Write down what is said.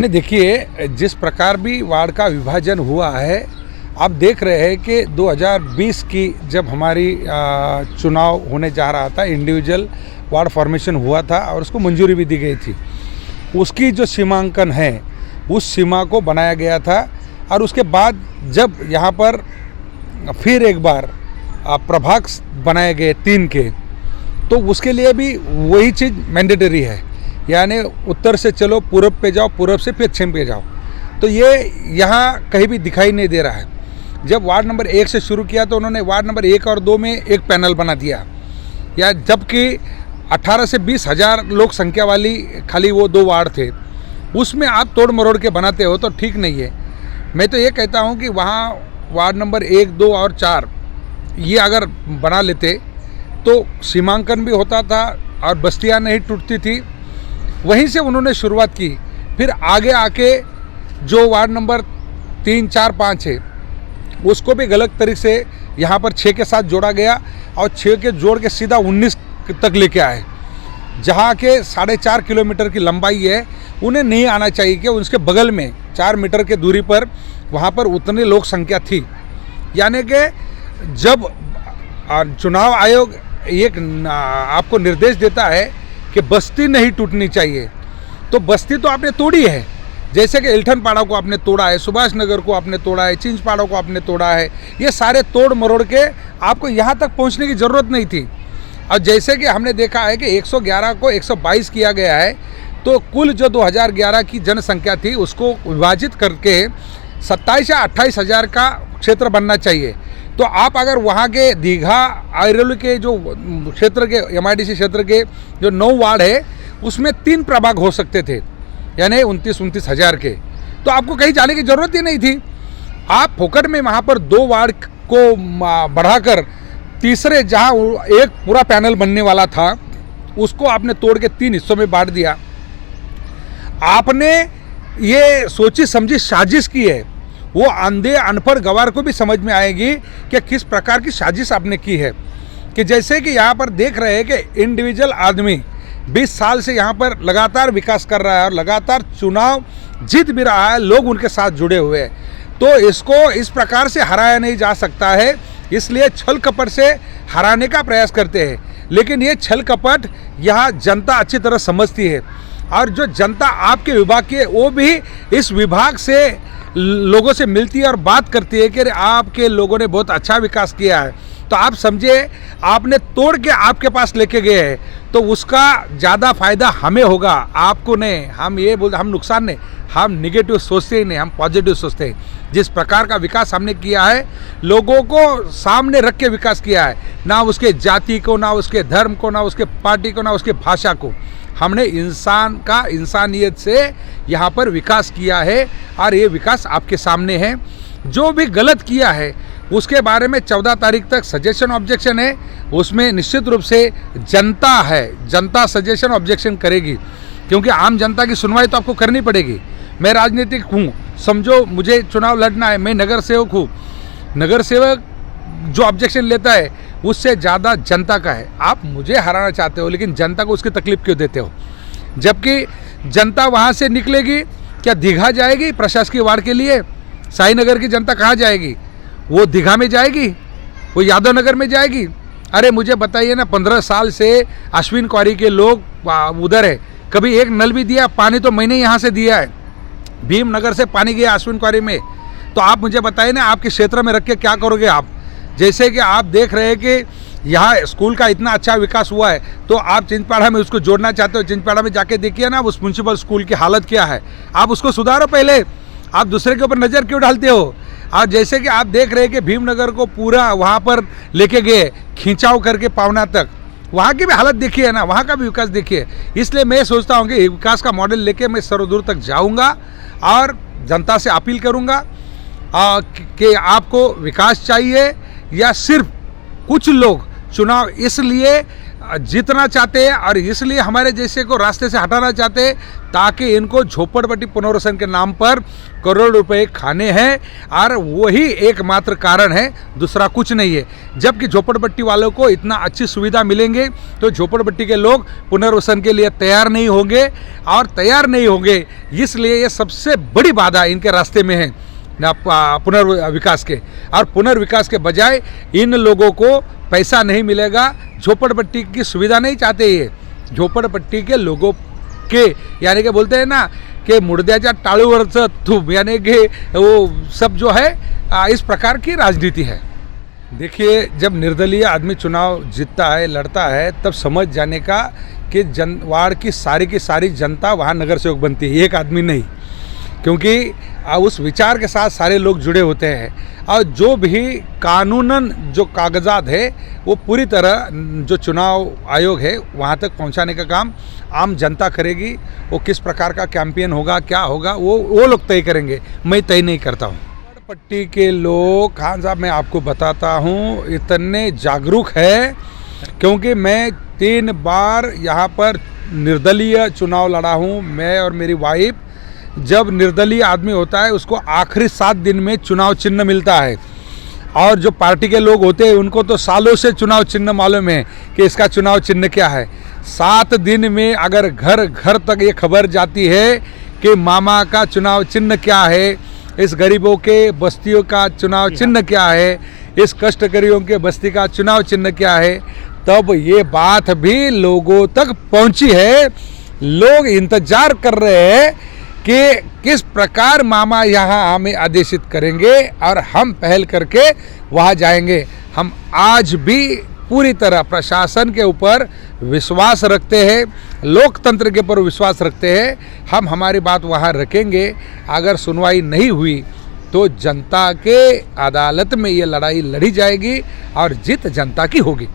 नहीं, देखिए जिस प्रकार भी वार्ड का विभाजन हुआ है, आप देख रहे हैं कि 2020 की जब हमारी चुनाव होने जा रहा था, इंडिविजुअल वार्ड फॉर्मेशन हुआ था और उसको मंजूरी भी दी गई थी। उसकी जो सीमांकन है उस सीमा को बनाया गया था और उसके बाद जब यहाँ पर फिर एक बार प्रभाग बनाए गए 3 के, तो उसके लिए भी वही चीज़ मैंडेटरी है, यानी उत्तर से चलो पूरब पे जाओ, पूरब से पश्चिम पे जाओ। तो ये यहाँ कहीं भी दिखाई नहीं दे रहा है। जब वार्ड नंबर 1 से शुरू किया तो उन्होंने वार्ड नंबर 1 और 2 में एक पैनल बना दिया, या जबकि 18 से 20 हज़ार लोग संख्या वाली खाली वो 2 वार्ड थे, उसमें आप तोड़ मरोड़ के बनाते हो तो ठीक नहीं है। मैं तो ये कहता हूँ कि वहाँ वार्ड नंबर 1, 2 और 4 ये अगर बना लेते तो सीमांकन भी होता था और बस्तियाँ नहीं टूटती थी। वहीं से उन्होंने शुरुआत की, फिर आगे आके जो वार्ड नंबर 3, 4, 5 है उसको भी गलत तरीके से यहाँ पर 6 के साथ जोड़ा गया और 6 के जोड़ के सीधा 19 तक लेके आए, जहाँ के 4.5 किलोमीटर की लंबाई है। उन्हें नहीं आना चाहिए कि उसके बगल में 4 मीटर के दूरी पर वहाँ पर उतनी लोक संख्या थी। यानी कि जब चुनाव आयोग एक आपको निर्देश देता है कि बस्ती नहीं टूटनी चाहिए, तो बस्ती तो आपने तोड़ी है। जैसे कि इल्ठनपाड़ा को आपने तोड़ा है, सुभाष नगर को आपने तोड़ा है, चिंचपाड़ा को आपने तोड़ा है, ये सारे तोड़ मरोड़ के आपको यहाँ तक पहुँचने की ज़रूरत नहीं थी। और जैसे कि हमने देखा है कि 111 को 122 किया गया है, तो कुल जो 2011 की जनसंख्या थी उसको विभाजित करके 27 या 28 हज़ार का क्षेत्र बनना चाहिए। तो आप अगर वहाँ के दीघा आयरल के जो क्षेत्र के MIDC क्षेत्र के जो 9 वार्ड है उसमें 3 प्रभाग हो सकते थे, यानी 29 हज़ार के। तो आपको कहीं जाने की ज़रूरत ही नहीं थी। आप फोकट में वहाँ पर 2 वार्ड को बढ़ाकर तीसरे जहाँ एक पूरा पैनल बनने वाला था उसको आपने तोड़ के 3 हिस्सों में बांट दिया। आपने ये सोची समझी साजिश की है, वो अंधे अनपढ़ गवार को भी समझ में आएगी कि किस प्रकार की साजिश आपने की है। कि जैसे कि यहाँ पर देख रहे हैं कि इंडिविजुअल आदमी 20 साल से यहाँ पर लगातार विकास कर रहा है और लगातार चुनाव जीत भी रहा है, लोग उनके साथ जुड़े हुए हैं, तो इसको इस प्रकार से हराया नहीं जा सकता है। इसलिए छल कपट से हराने का प्रयास करते हैं, लेकिन ये छल कपट यहाँ जनता अच्छी तरह समझती है। और जो जनता आपके विभाग की है वो भी इस विभाग से लोगों से मिलती है और बात करती है कि आपके लोगों ने बहुत अच्छा विकास किया है। तो आप समझिए, आपने तोड़ के आपके पास लेके गए हैं तो उसका ज़्यादा फायदा हमें होगा, आपको नहीं। हम ये बोलते, हम नुकसान नहीं, हम निगेटिव सोचते ही नहीं, हम पॉजिटिव सोचते हैं। जिस प्रकार का विकास हमने किया है, लोगों को सामने रख के विकास किया है, ना उसके जाति को, ना उसके धर्म को, ना उसके पार्टी को, ना उसके भाषा को। हमने इंसान का इंसानियत से यहाँ पर विकास किया है और ये विकास आपके सामने है। जो भी गलत किया है उसके बारे में 14 तारीख तक सजेशन ऑब्जेक्शन है, उसमें निश्चित रूप से जनता है, जनता सजेशन ऑब्जेक्शन करेगी, क्योंकि आम जनता की सुनवाई तो आपको करनी पड़ेगी। मैं राजनीतिक हूँ, समझो मुझे चुनाव लड़ना है, मैं नगर सेवक हूँ, नगर सेवक जो ऑब्जेक्शन लेता है उससे ज़्यादा जनता का है। आप मुझे हराना चाहते हो लेकिन जनता को उसकी तकलीफ क्यों देते हो? जबकि जनता वहाँ से निकलेगी, क्या दीघा जाएगी प्रशासकीय वार्ड के लिए? साई नगर की जनता कहाँ जाएगी? वो दीघा में जाएगी, वो यादव नगर में जाएगी? अरे मुझे बताइए ना, 15 साल से अश्विन क्वारी के लोग उधर है, कभी एक नल भी दिया? पानी तो मैंने यहाँ से दिया है, भीम नगर से पानी गया अश्विन क्वारी में। तो आप मुझे बताइए ना, आपके क्षेत्र में रख के क्या करोगे आप? जैसे कि आप देख रहे हैं कि यहाँ स्कूल का इतना अच्छा विकास हुआ है, तो आप चिंचपाड़ा में उसको जोड़ना चाहते हो। चिंचपाड़ा में जाके देखिए ना उस म्यूनसिपल स्कूल की हालत क्या है, आप उसको सुधारो पहले। आप दूसरे के ऊपर नज़र क्यों डालते हो? और जैसे कि आप देख रहे हैं कि भीमनगर को पूरा वहाँ पर लेके गए, खिंचाव करके पावना तक, वहाँ की भी हालत देखिए ना, वहाँ का भी विकास देखिए। इसलिए मैं सोचता हूँ कि विकास का मॉडल लेके मैं सर्वदूर तक जाऊँगा और जनता से अपील करूँगा कि आपको विकास चाहिए या सिर्फ कुछ लोग चुनाव इसलिए जीतना चाहते हैं और इसलिए हमारे जैसे को रास्ते से हटाना चाहते हैं, ताकि इनको झोपड़पट्टी पुनर्वसन के नाम पर करोड़ रुपए खाने हैं, और वही एकमात्र कारण है, दूसरा कुछ नहीं है। जबकि झोपड़पट्टी वालों को इतना अच्छी सुविधा मिलेंगे तो झोपड़पट्टी के लोग पुनर्वसन के लिए तैयार नहीं होंगे, और तैयार नहीं होंगे इसलिए ये सबसे बड़ी बाधा इनके रास्ते में है पुनर्विकास के। और पुनर्विकास के बजाय इन लोगों को पैसा नहीं मिलेगा, झोपड़पट्टी की सुविधा नहीं चाहते ये। झोपड़पट्टी के लोगों के यानी कि बोलते हैं ना कि मुर्द्याच्या टाळूवरचं थूप, यानी कि वो सब जो है इस प्रकार की राजनीति है। देखिए, जब निर्दलीय आदमी चुनाव जीतता है, लड़ता है, तब समझ जाने का कि वार्ड की सारी जनता वहाँ नगर सेवक बनती है, एक आदमी नहीं, क्योंकि उस विचार के साथ सारे लोग जुड़े होते हैं। और जो भी कानूनन जो कागजात है वो पूरी तरह जो चुनाव आयोग है वहाँ तक पहुँचाने का काम आम जनता करेगी। वो किस प्रकार का कैंपेन होगा, क्या होगा, वो लोग तय करेंगे, मैं तय नहीं करता हूँ। पट्टी के लोग, खान साहब मैं आपको बताता हूँ, इतने जागरूक है, क्योंकि मैं 3 बार यहाँ पर निर्दलीय चुनाव लड़ा हूँ। मैं और मेरी वाइफ, जब निर्दलीय आदमी होता है उसको आखिरी 7 दिन में चुनाव चिन्ह मिलता है, और जो पार्टी के लोग होते हैं उनको तो सालों से चुनाव चिन्ह मालूम है कि इसका चुनाव चिन्ह क्या है। 7 दिन में अगर घर घर तक ये खबर जाती है कि मामा का चुनाव चिन्ह क्या है, इस गरीबों के बस्तियों का चुनाव चिन्ह क्या है, इस कष्टकरियों के बस्ती का चुनाव चिन्ह क्या है, तब ये बात भी लोगों तक पहुंची है। लोग इंतजार कर रहे हैं कि किस प्रकार मामा यहाँ हमें आदेशित करेंगे, और हम पहल करके वहाँ जाएंगे। हम आज भी पूरी तरह प्रशासन के ऊपर विश्वास रखते हैं, लोकतंत्र के ऊपर विश्वास रखते हैं। हम हमारी बात वहाँ रखेंगे। अगर सुनवाई नहीं हुई तो जनता के अदालत में ये लड़ाई लड़ी जाएगी और जीत जनता की होगी।